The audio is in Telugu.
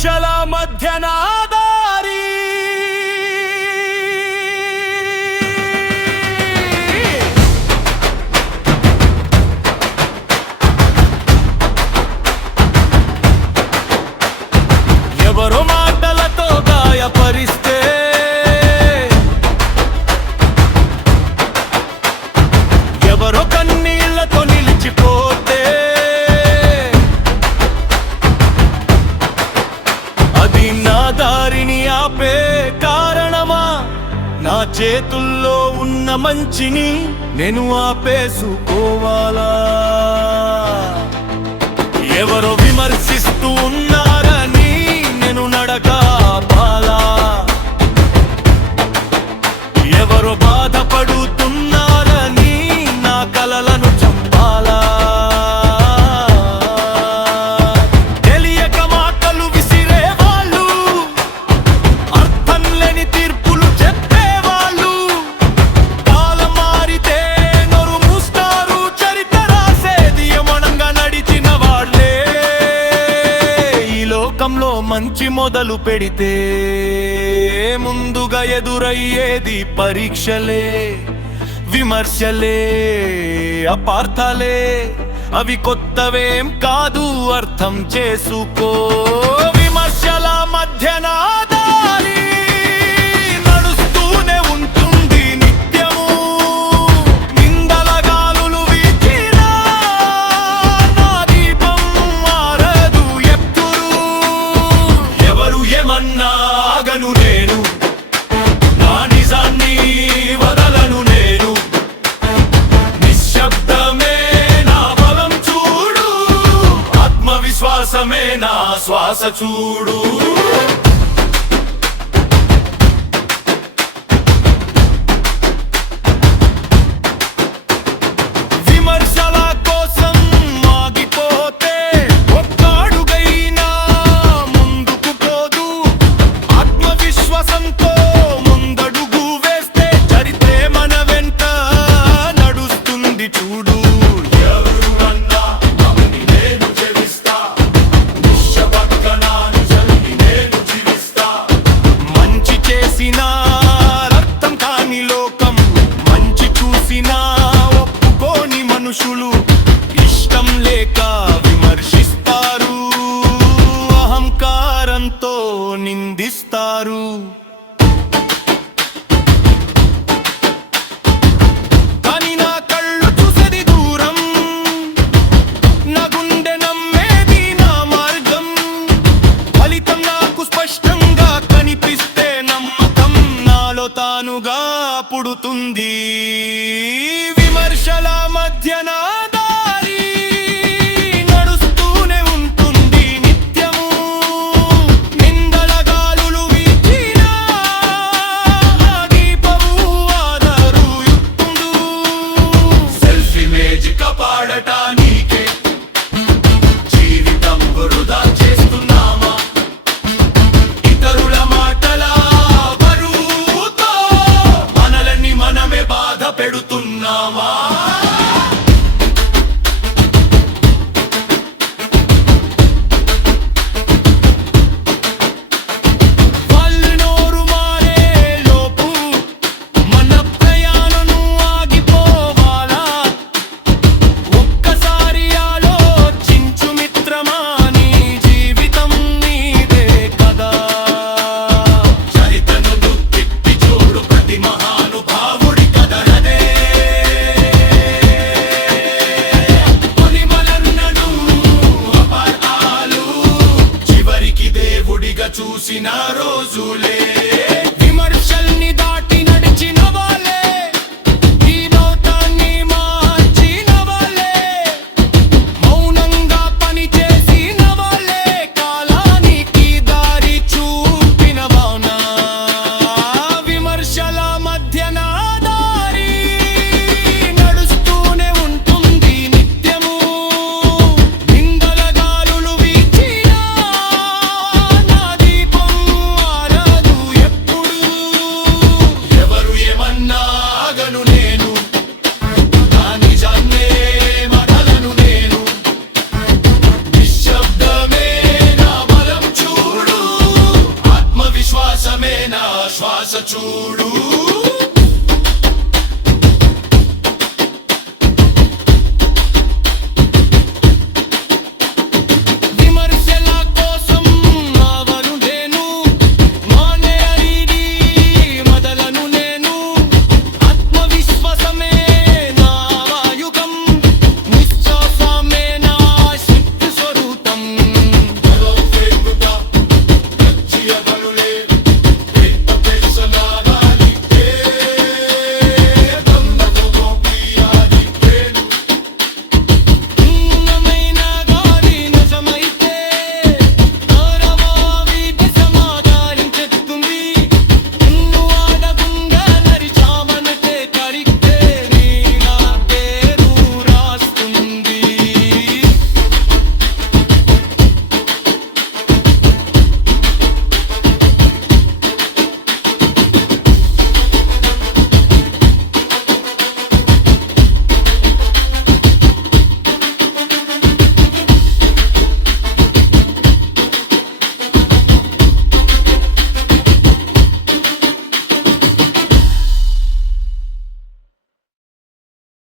విమర్శల మధ్యన దారి ఎవరో మాటలతో గాయపరిస్తే ఎవరో కన్నీళ్లతో నిలిచిపోతే అది నా దారిని ఆపే కారణమా? నా చేతుల్లో ఉన్న మంచిని నేను ఆపేసుకోవాలా? ఎవరో విమర్శిస్తూ ఉన్నారని నేను నడక ఆపాలా? ఎవరో బాధపడుతున్నారని నా కలలను చంపాలా? తెలియక మాటలు విసిరేవాళ్ళు, అర్థం లేని తీర్పులు చెప్పేవాళ్ళు, కాలం మారితే నోరు మూస్తారు, చరిత్ర రాసేది యమనంగా నడిచిన వాళ్ళే. ఈ లోకంలో మంచి మొదలు పెడితే ముందుగా ఎదురయ్యేది పరీక్షలే, విమర్శలే, అపార్థాలే. అవి కొత్తవేం కాదు, అర్థం చేసుకో. విమర్శల మధ్యన దారి నడుస్తూనే ఉంటుంది నిత్యము. నిందల గాలులు వీచినా నా దీపం మారదు ఎప్పుడు. ఎవరు ఏమన్నా ఆగను నేను, నా నిజాన్ని వదలను నేను. నిశ్శబ్దమే నా బలం చూడు, ఆత్మవిశ్వాసమే నా శ్వాస చూడు. విమర్శల కోసం ఆగిపోతే ఒక్క అడుగైనా ముందుకు పోదు. ఆత్మవిశ్వాసంతో ముందడుగు వేస్తే చరిత్రే మన వెంట నడుస్తుంది చూడు. ఎవరు అన్నా అవని నేను చెవిస్తా, నిశ్శబ్దనాను చదివి నేను జీవిస్తా. మంచి చేసిన రక్తం కాని లోకం, మంచి చూసిన ఒప్పుకోని మనుషులు, ఇష్టం లేక విమర్శిస్తారు, అహంకారంతో నిందిస్తారు. కానీ నా కళ్ళు చూసేది దూరం, నా గుండె నమ్మేది నా మార్గం. ఫలితం నాకు స్పష్టంగా కనిపిస్తే నమ్మకం నాలో తానుగా పుడుతుంది. విమర్శల మధ్యన దారి నడుస్తూనే ఉంటుంది నిత్యము. నిందల గాలులు వీచినా ఆ దీపము ఆదరు యుక్తుండు. సెల్ఫ్ ఇమేజ్ కాపాడటానికే జీవితం వృధా చేస్తున్నామా? ఇతరుల మాటల బరువుతో మనల్ని మనమే బాధ పెడుతున్నామా? వాళ్ళు నోరు మారే లోపు మన ప్రయాణం ఆగిపోవాలా? ఒక్కసారి ఆలోచించు మిత్రమా, నీ జీవితం నీదే కదా. చరిత్రను తిప్పి చూడు, ప్రతి మహానుభావుడి కథనదే. పొలిమలన్నడు అపార్థాలు చివరికి దేవుడిగా చూసిన రోజులే.